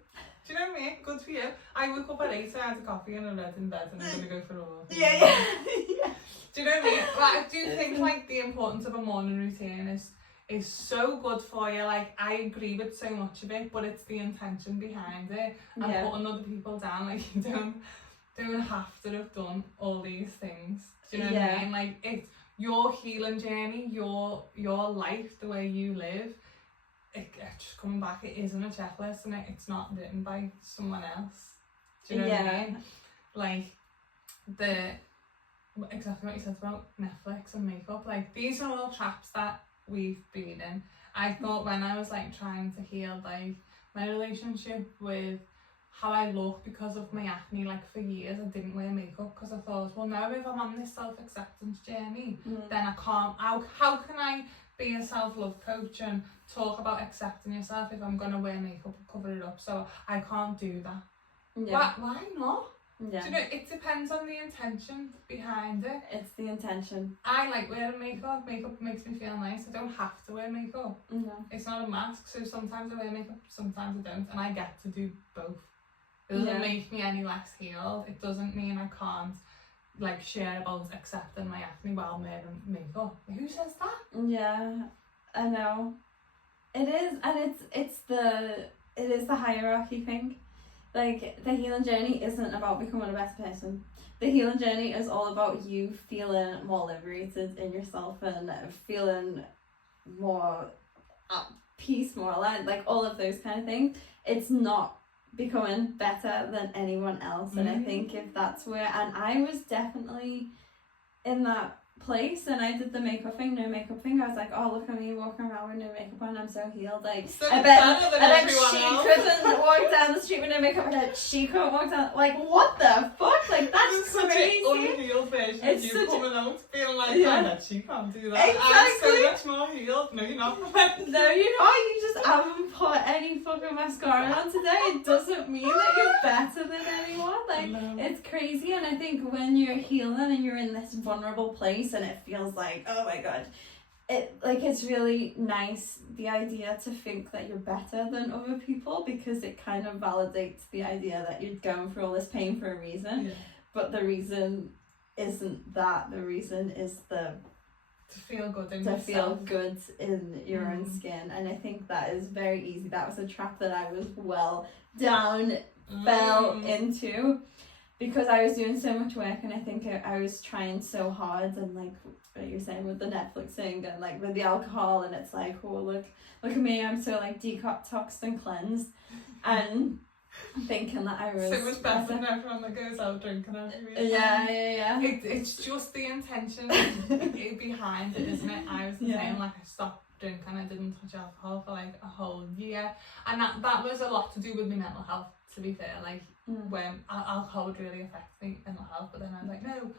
Do you know what I mean? Good for you. I woke up at 8, I had a coffee and I read in bed and I'm going to go for a walk. Yeah. Do you know what I mean? Like, I do think like the importance of a morning routine is so good for you. Like, I agree with so much of it, but it's the intention behind it and putting other people down. Like, you don't have to have done all these things. Do you know what I mean? Like, it's your healing journey, your life, the way you live. Just coming back, it isn't a checklist and it's not written by someone else. Do you know what I mean? Like, exactly what you said about Netflix and makeup. Like, these are all traps that we've been in. I thought when I was like trying to heal like my relationship with how I look because of my acne, like for years I didn't wear makeup because I thought, well, now if I'm on this self-acceptance journey, then I can't, how can I be a self-love coach and talk about accepting yourself if I'm going to wear makeup and cover it up? So I can't do that. Why not? Yeah. Do you know, it depends on the intention behind it. It's the intention. I like wearing makeup. Makeup makes me feel nice. I don't have to wear makeup. It's not a mask, so sometimes I wear makeup, sometimes I don't, and I get to do both. It doesn't make me any less healed. It doesn't mean I can't like share about accepting my acne while wearing makeup. Who says that? Yeah, I know. It is, and it is the hierarchy thing. Like, the healing journey isn't about becoming a better person. The healing journey is all about you feeling more liberated in yourself and feeling more at peace, more aligned, like all of those kind of things. It's not becoming better than anyone else. And I think if that's where, and I was definitely in that place, and I did the makeup thing, no makeup thing. I was like, oh, look at me walking around with no makeup on, I'm so healed. Like, so I bet she couldn't walk down the street with no makeup. I bet she couldn't walk down. Like, what the fuck? Like, that's crazy. Such an unhealed version It's of you such coming out feeling like, Yeah. I bet she can't do that. Exactly. I'm so much more healed. No, you're not. No, you're not. You just haven't put any fucking mascara on today. It doesn't mean that you're better than anyone. Like, it's crazy. And I think when you're healing and you're in this vulnerable place and it feels like, oh my god, it's really nice, the idea to think that you're better than other people, because it kind of validates the idea that you're going through all this pain for a reason. But the reason isn't that. The reason is to feel good in yourself. Feel good in your own skin. And I think that is very easy. That was a trap that I was fell into, because I was doing so much work, and I think I was trying so hard, and like what you're saying with the Netflix thing and like with the alcohol, and it's like, oh, look at me, I'm so like detoxed and cleansed, and thinking that I was so much better than everyone that goes out drinking every week. Yeah. It's just the intention behind it, isn't it? I was the same. Like, I stopped drinking, I didn't touch alcohol for like a whole year, and that was a lot to do with my mental health, to be fair. Like, when alcohol would really affect me mental health, but then I was like, no,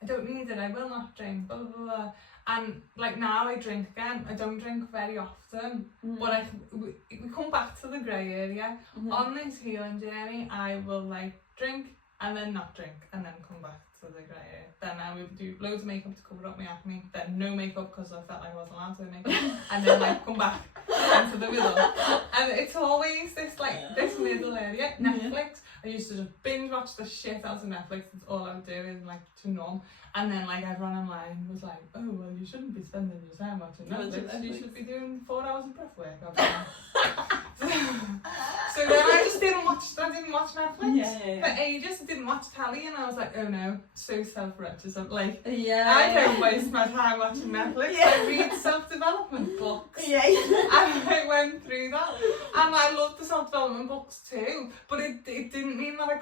I don't need it, I will not drink, blah blah blah. And like, now I drink again. I don't drink very often, but we come back to the grey area. On this healing journey, I will like drink and then not drink and then come back to the grey area. Then I would do loads of makeup to cover up my acne, then no makeup because I felt like I wasn't allowed to wear makeup, and then like come back into the middle. And it's always this middle area. Netflix, I used to just binge watch the shit out of Netflix. That's all I would do, is like to numb. And then like everyone online was like, oh well, you shouldn't be spending your time watching Netflix. You should be doing 4 hours of breath work. So then I just didn't watch Netflix for ages. I didn't watch telly, and I was like, oh no, so self-righteous. I'm like, I don't waste my time watching Netflix. I read self-development books. And I went through that, and I loved the self-development books too, but it didn't mean that I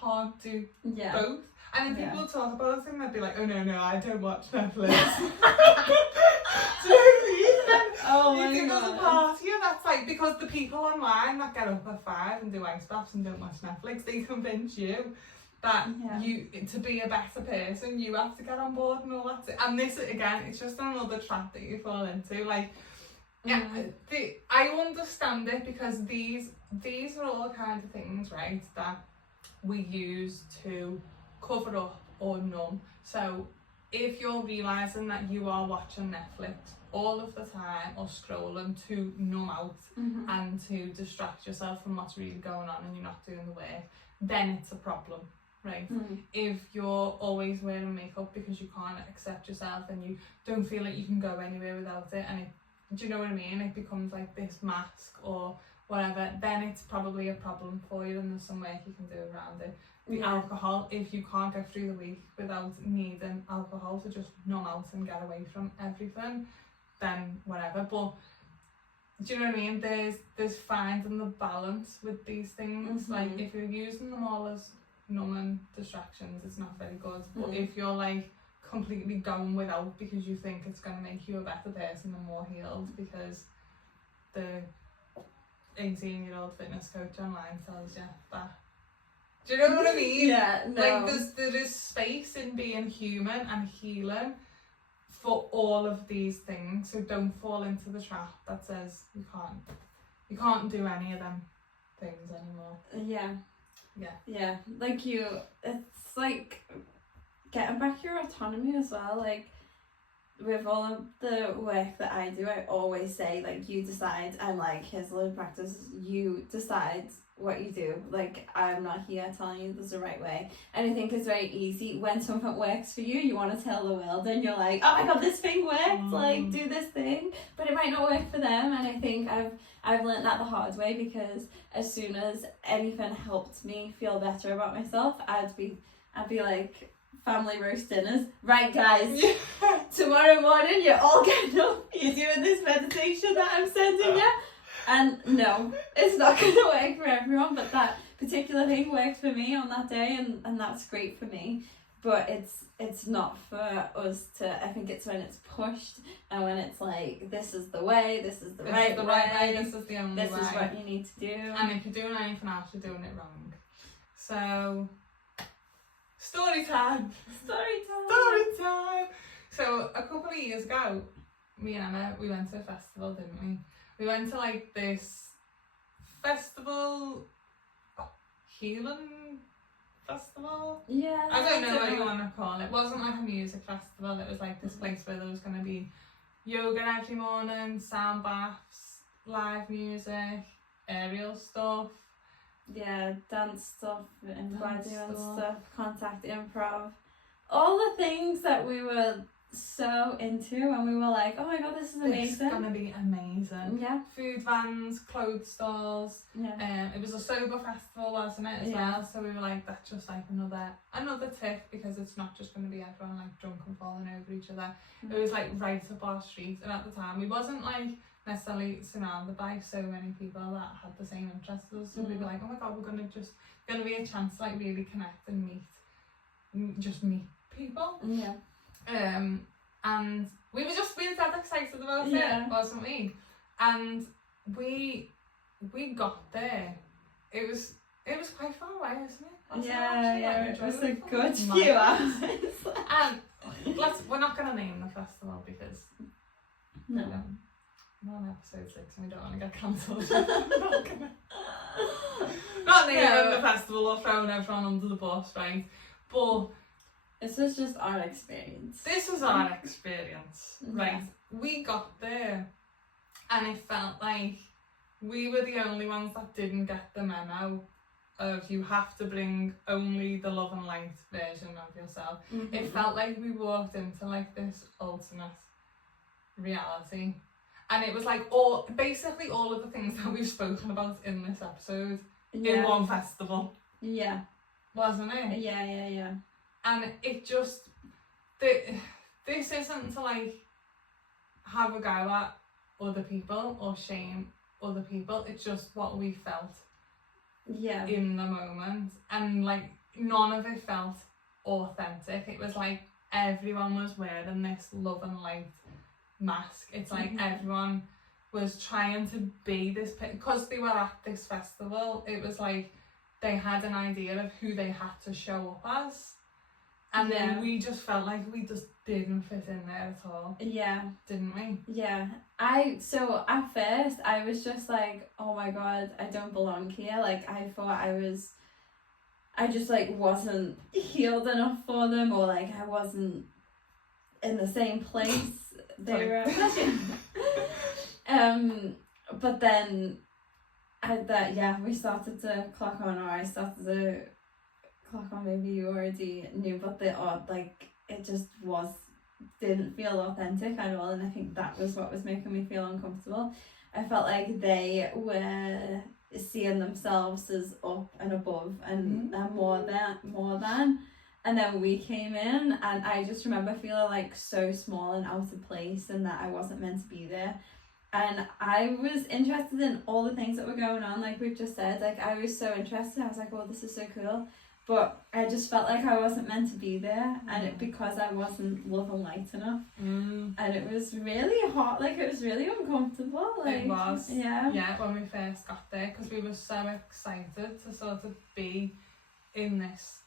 can't do both. And then people talk about it and they'd be like, oh no, I don't watch Netflix. Do you know what I mean? Oh my god. You think there's a part here that's like, because the people online that get up at 5 and do ice baths and don't watch Netflix, they convince you that you, to be a better person, you have to get on board and all that. And this, again, it's just another trap that you fall into. Like, I understand it, because these are all kinds of things, right, that we use to cover up or numb. So if you're realising that you are watching Netflix all of the time or scrolling to numb out and to distract yourself from what's really going on and you're not doing the work, then it's a problem, right? If you're always wearing makeup because you can't accept yourself and you don't feel like you can go anywhere without it, and do you know what I mean? It becomes like this mask or whatever, then it's probably a problem for you and there's some work you can do around it. The alcohol, if you can't get through the week without needing alcohol to just numb out and get away from everything, then whatever. But do you know what I mean? There's finding the balance with these things. Like if you're using them all as numbing distractions, it's not very good. But if you're like completely going without because you think it's going to make you a better person and more healed because the 18-year-old fitness coach online tells you that. Do you know what I mean? Yeah, no. Like there is space in being human and healing for all of these things. So don't fall into the trap that says you can't do any of them things anymore. Yeah. Like it's like getting back your autonomy as well. Like with all of the work that I do, I always say like you decide. I'm like, here's a little practice. You decide what you do. Like I'm not here telling you there's a right way. And I think it's very easy when something works for you, you want to tell the world and you're like, oh my god, this thing worked, like do this thing, but it might not work for them. And I think I've learned that the hard way, because as soon as anything helped me feel better about myself, I'd be like, family roast dinners, right guys, tomorrow morning you're all getting up, you're doing this meditation that I'm sending you. And no, it's not going to work for everyone, but that particular thing worked for me on that day, and that's great for me. But it's not for us to, I think it's when it's pushed and when it's like, this is the way, this is the right way, this is the only way. This is what you need to do. And if you're doing anything else, you're doing it wrong. So, story time. So a couple of years ago, me and Emma, we went to a festival, didn't we? We went to like this festival, healing festival? Yeah. I don't know what you want to call it. It wasn't like a music festival, it was like this place where there was going to be yoga every morning, sound baths, live music, aerial stuff. Yeah, dance stuff, embody and stuff, contact improv. All the things that we were so into, and we were like, oh my god, this is amazing. It's gonna be amazing. Yeah. Food vans, clothes stores. Yeah. It was a sober festival, wasn't it, as well? So we were like, that's just like another tip, because it's not just gonna be everyone like drunk and falling over each other. It was like right up our street, and at the time we wasn't like necessarily surrounded by so many people that had the same interests as us. So we were like, oh my god, we're gonna be a chance to like really connect and meet people. Yeah. And we were dead excited about it, wasn't we? And we got there. It was quite far away, wasn't it? It was a good few hours. And we're not gonna name the festival because no. We're on episode 6 and we don't want to get cancelled. Not naming the festival or throwing everyone under the bus, right? But this was just our experience. Right? We got there and it felt like we were the only ones that didn't get the memo of you have to bring only the love and light version of yourself. It felt like we walked into like this ultimate reality. And it was like basically all of the things that we've spoken about in this episode in one festival. Yeah. Wasn't it? Yeah. And it just, this isn't to like have a go at other people or shame other people. It's just what we felt in the moment. And like none of it felt authentic. It was like everyone was wearing this love and light mask. It's like everyone was trying to be this, because they were at this festival, it was like they had an idea of who they had to show up as. And then we just felt like we just didn't fit in there at all. Yeah. Didn't we? Yeah. So at first I was just like, oh my god, I don't belong here. Like I thought I just like wasn't healed enough for them, or like I wasn't in the same place they were at. But then we started to clock on, or I started to clock on, maybe you already knew, but it just didn't feel authentic at all, and I think that was what was making me feel uncomfortable. I felt like they were seeing themselves as up and above and more than, and then we came in and I just remember feeling like so small and out of place, and that I wasn't meant to be there. And I was interested in all the things that were going on, like we've just said. Like, I was so interested. I was like, oh, this is so cool. But I just felt like I wasn't meant to be there, and because I wasn't love and light enough. And it was really hot, like it was really uncomfortable. Like, it was. Yeah. Yeah, when we first got there, because we were so excited to sort of be in this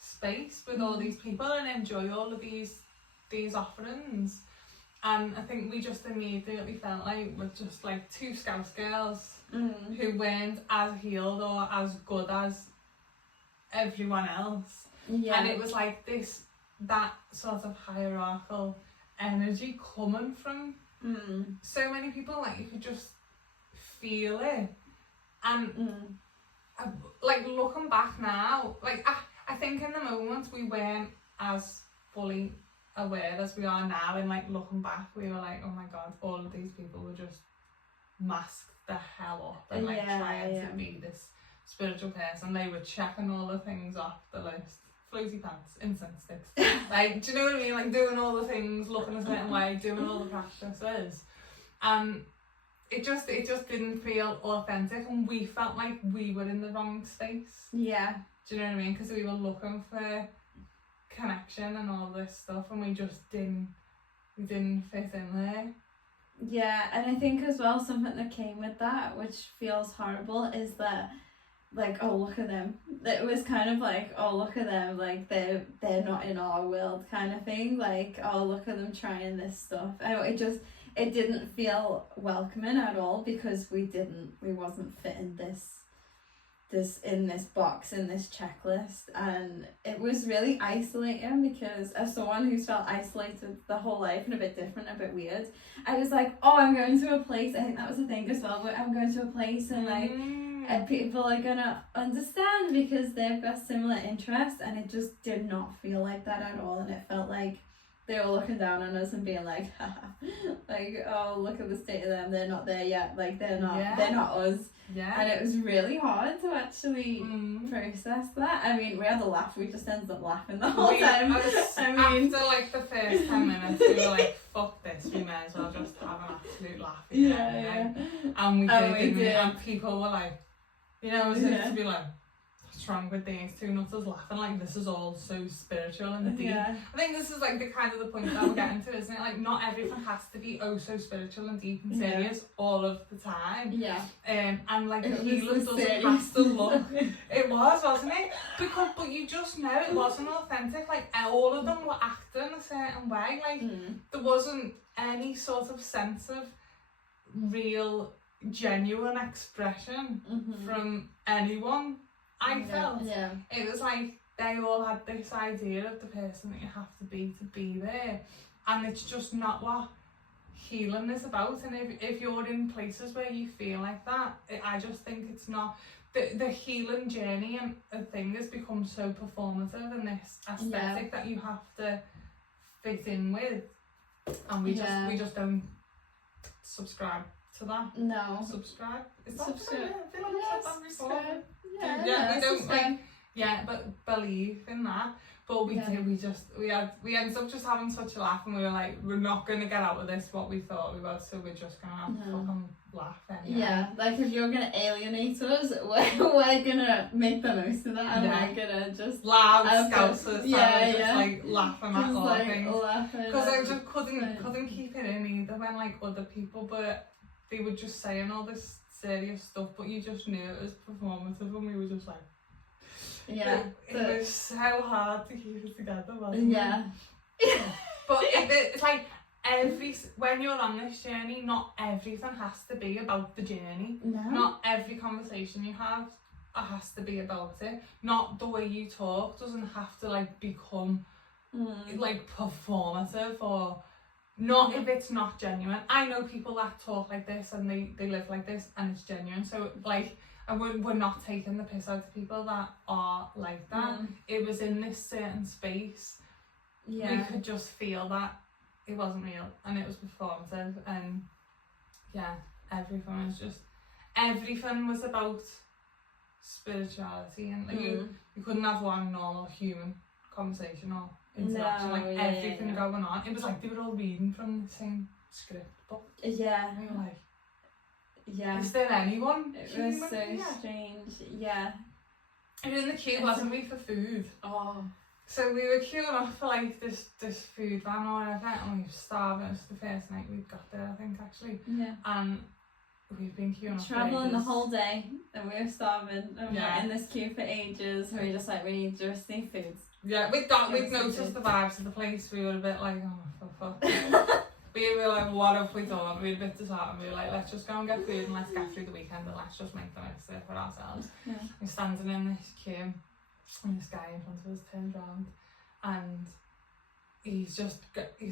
space with all these people and enjoy all of these offerings. And I think we just immediately felt like we're just like two Scouse girls who weren't as healed or as good as everyone else. And it was like that sort of hierarchical energy coming from so many people. Like, you could just feel it. And like, looking back now, like I think in the moment we weren't as fully aware as we are now, and like looking back we were like, oh my god, all of these people were just masked the hell up and like trying to be this spiritual person. They were checking all the things off the list: floaty pants, incense sticks, like, do you know what I mean, like doing all the things, looking a certain way, doing all the practices, and it just didn't feel authentic, and we felt like we were in the wrong space. Do you know what I mean? Because we were looking for connection and all this stuff, and we didn't fit in there. Yeah, and I think as well, something that came with that, which feels horrible, is that, like, oh, look at them. It was kind of like, oh, look at them, like they're not in our world kind of thing. Like, oh, look at them trying this stuff. It didn't feel welcoming at all, because we wasn't fitting this in this box, in this checklist, and it was really isolating, because as someone who's felt isolated the whole life and a bit different, a bit weird, I was like, oh, I'm going to a place. I think that was the thing as well, but I'm going to a place and like and people are gonna understand because they've got similar interests, and it just did not feel like that at all, and it felt like they were looking down on us and being like, like, oh, look at the state of them, they're not there yet, like they're not us. And it was really hard to actually process that. I mean, we had a laugh, we just ended up laughing the whole time. After like the first 10 minutes, we were like, fuck this, we may as well just have an absolute laugh again. And we did. And people were like, you know, as if to be like, what's wrong with these two nutters laughing, like this is all so spiritual and deep. I think this is like the kind of the point that we're getting to, isn't it? Like, not everything has to be oh so spiritual and deep and serious all of the time. And like the healing doesn't have to look. It was, wasn't it? But you just know it wasn't authentic. Like, all of them were acting a certain way. Like there wasn't any sort of sense of real, genuine expression from anyone. I felt it was like they all had this idea of the person that you have to be there, and it's just not what healing is about. And if you're in places where you feel like that, I just think it's not the healing journey, and a thing has become so performative and this aesthetic that you have to fit in with, and we just don't subscribe to that. No. Subscribe? Is that subscribe? I feel like I've said that before. We don't but believe in that. But we did. We ended up just having such a laugh, and we were like, we're not gonna get out of this what we thought we were, so we're just gonna have a fucking laugh anyway. Yeah, like if you're gonna alienate us, we're gonna make the most of that, and we're gonna just loud scousers, just like laughing at all things. Because I just couldn't keep it in either when like other people, but they were just saying all this serious stuff, but you just knew it was performative, and we were just like, it was so hard to keep it together, wasn't it? But it's like when you're on this journey, not everything has to be about the journey. Not every conversation you have has to be about it. Not the way you talk doesn't have to like become like performative or not if it's not genuine. I know people that talk like this and they live like this and it's genuine. So like, and we're not taking the piss out of people that are like that. It was in this certain space. Yeah. We could just feel that it wasn't real and it was performative, and yeah, everything was about spirituality, and like you couldn't have one normal human conversation or interaction, everything going on. It was like they were all reading from the same script book. Yeah. And we were like, is there anyone? It was so strange. Yeah. We were in the queue, wasn't we, for food? Oh. So we were queuing up for like this food van or whatever, and we were starving. It was the first night we'd got there, I think, actually. Yeah. And we've been queuing up. Travelling the whole day, and we were starving, and we were in this queue for ages. We were just like, we just need food. Yeah, we'd noticed the vibes of the place. We were a bit like, oh, for fuck. We were like, what have we done? We were a bit disheartened. We were like, let's just go and get food and let's get through the weekend and let's just make the most of it for ourselves. Yeah. We're standing in this queue. And this guy in front of us turned around and he's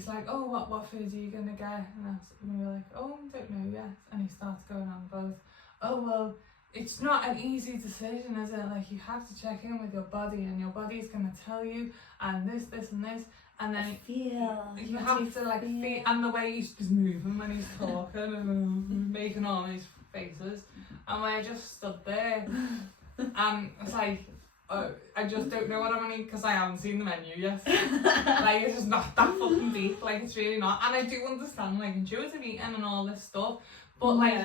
like, oh, what food are you gonna get? And we were like, oh, I don't know yet. And he starts going on about, oh, well, it's not an easy decision, is it? Like, you have to check in with your body and your body's gonna tell you, and this and this, and then you have to like feel, and the way he's moving when he's talking and making all these faces, and we're just stood there and it's like, oh, I just don't know what I'm gonna eat because I haven't seen the menu yet. Like, it's just not that fucking deep. Like, it's really not. And I do understand like intuitive eating and all this stuff, but like,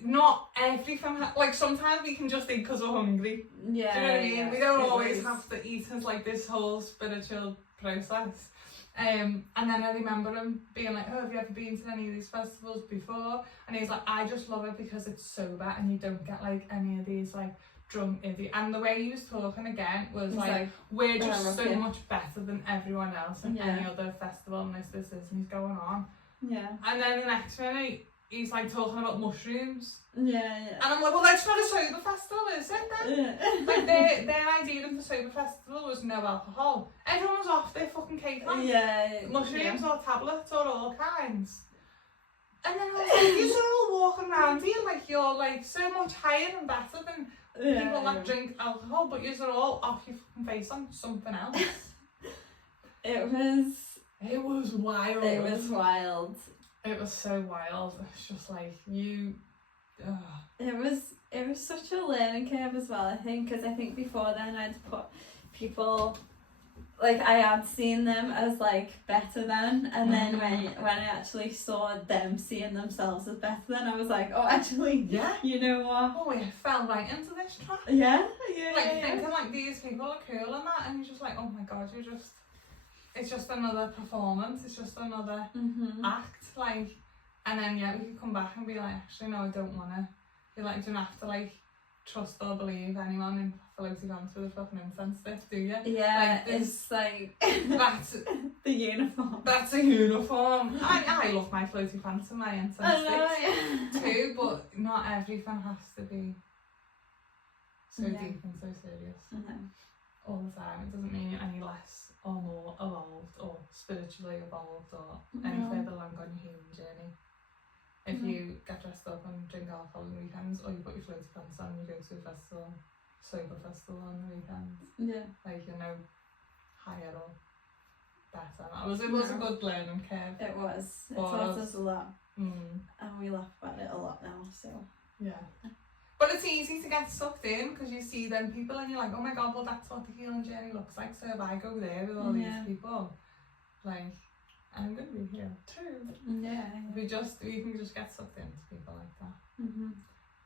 not everything. Like, sometimes we can just eat because we're hungry. Yeah. Do you know what I mean? We don't always have to eat as like this whole spiritual process. And then I remember him being like, oh, have you ever been to any of these festivals before? And he's like, I just love it because it's sober and you don't get like any of these like drunk idiot. And the way he was talking again was like, we're just so much better than everyone else in any other festival, and this, and he's going on. Yeah. And then the next minute, he's like talking about mushrooms. Yeah. And I'm like, well, that's not a sober festival, is it then? Yeah. Like, their idea of the sober festival was no alcohol. Everyone was off their fucking cake on. Yeah. Mushrooms or tablets or all kinds. And then I was like, you're all walking around here like you're like so much higher and better than people that drink alcohol, but you're all off your fucking face on something else. It was wild. It was wild. It was so wild. It's just like It was such a learning curve as well, I think, because I think before then I'd put people, like, I had seen them as like better than, and then when I actually saw them seeing themselves as better than, I was like, oh, actually, you know what? Oh, we fell right into this trap. Yeah. Thinking like these people are cool and that, and you're just like, oh my god, it's just another performance, it's just another act, like, and then we could come back and be like, actually no, I don't wanna. You like, don't have to like trust or believe anyone in floaty pants with a fucking incense stick, do you? Yeah, like, it's like that's the uniform. That's a uniform. I love my floaty pants and my incense sticks too, but not everything has to be so deep and so serious all the time. It doesn't mean you're any less or more evolved or spiritually evolved or any further along on your human journey. If you get dressed up and drink alcohol on the weekends, or you put your floaty pants on and you go to a festival, sober festival on the weekends, like, you're no higher or better. It was a good learning curve. It was. It taught us a lot. And we laugh about it a lot now, so. Yeah. But it's easy to get sucked in because you see them people and you're like, oh my god, well, that's what the healing journey looks like. So if I go there with all these people, like, I'm going to be here too. Yeah. We can just get sucked into people like that.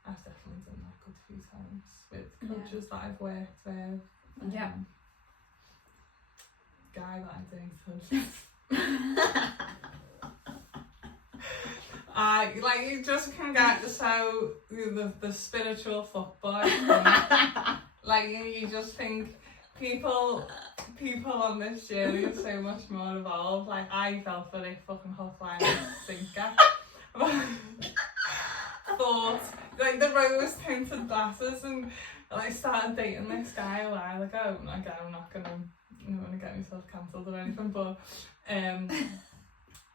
I've definitely done that a good few times with coaches that I've worked with. Guy that I dated. Like, you just can get so the spiritual fuckboy. Like, you just think people on this journey are so much more evolved. Like, I fell for a fucking hot line and sinker. Thought like the rose tinted glasses, and I started dating this guy a while ago. And again, I'm not gonna get myself cancelled or anything, but and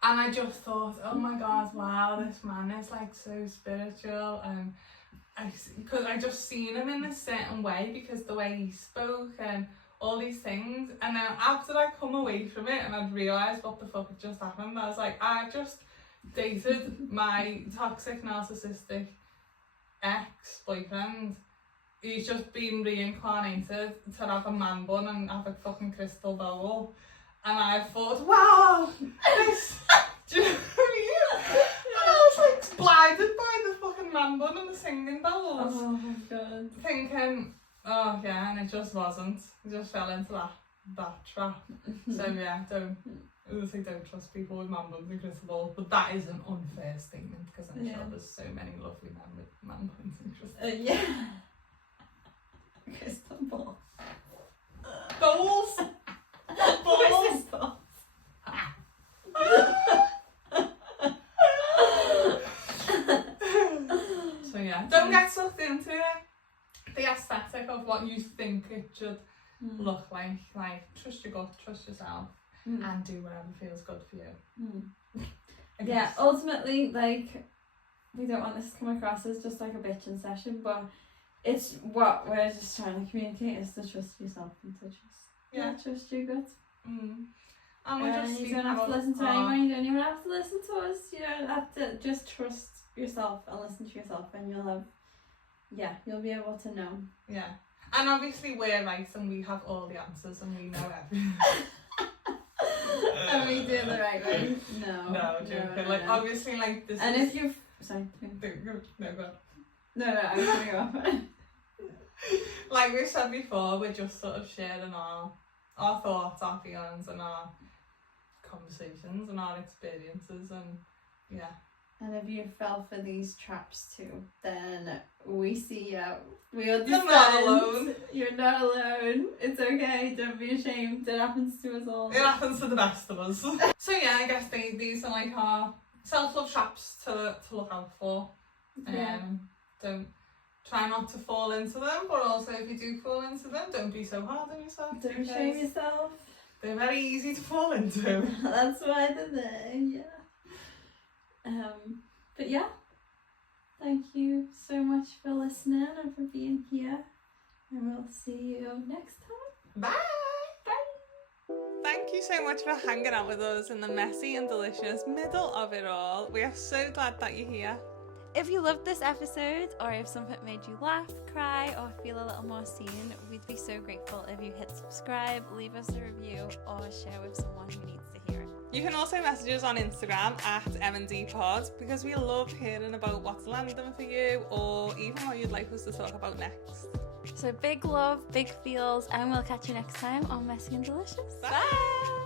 I just thought, oh my god, wow, this man is like so spiritual, and because I just seen him in a certain way because the way he spoke and all these things. And then after I come away from it and I'd realised what the fuck had just happened, I was like, I've just dated my toxic narcissistic ex-boyfriend. He's just been reincarnated to have a man bun and have a fucking crystal bowl. And I thought, wow, this, do you know what I mean? And I was like blinded by the fucking man bun and the singing bowls. Oh my god. Thinking, oh yeah, and it just wasn't. I just fell into that trap. So yeah, don't trust people with man buns and crystal balls. But that is an unfair statement because I'm sure there's so many lovely men with man buns and crystal balls. Yeah. Crystal ball. Bowls! Bowls! So yeah, don't get sucked into it. The aesthetic of what you think it should look like. Like, trust your gut, trust yourself, and do whatever feels good for you. Yeah, ultimately, like, we don't want this to come across as just like a bitching session, but it's what we're just trying to communicate is to trust yourself and to trust your gut. And we just you don't have to listen to anyone, you don't even have to listen to us, you don't have to, just trust yourself and listen to yourself, and you'll be able to know. Yeah. And obviously we're right and we have all the answers and we know everything. Are we doing the right way? No, joking. Like, obviously, like, this and is... if you've... Sorry. No, go on. No, I was going to go off. Like we said before, we're just sort of sharing our thoughts, our feelings, and our conversations and our experiences, and yeah. And if you fell for these traps too, then we see you. We understand. You're not alone. You're not alone. It's okay. Don't be ashamed. It happens to us all. It happens to the best of us. So yeah, I guess these are like our self-love traps to look out for. Don't try not to fall into them, but also if you do fall into them, don't be so hard on yourself. Don't shame yourself. They're very easy to fall into. That's why they're there. Yeah. But yeah, thank you so much for listening and for being here, and we'll see you next time. Bye! Bye! Thank you so much for hanging out with us in the messy and delicious middle of it all. We are so glad that you're here. If you loved this episode, or if something made you laugh, cry, or feel a little more seen, we'd be so grateful if you hit subscribe, leave us a review, or share with someone who needs to hear it. You can also message us on Instagram at MNDPod, because we love hearing about what's landing for you, or even what you'd like us to talk about next. So big love, big feels, and we'll catch you next time on Messy and Delicious. Bye!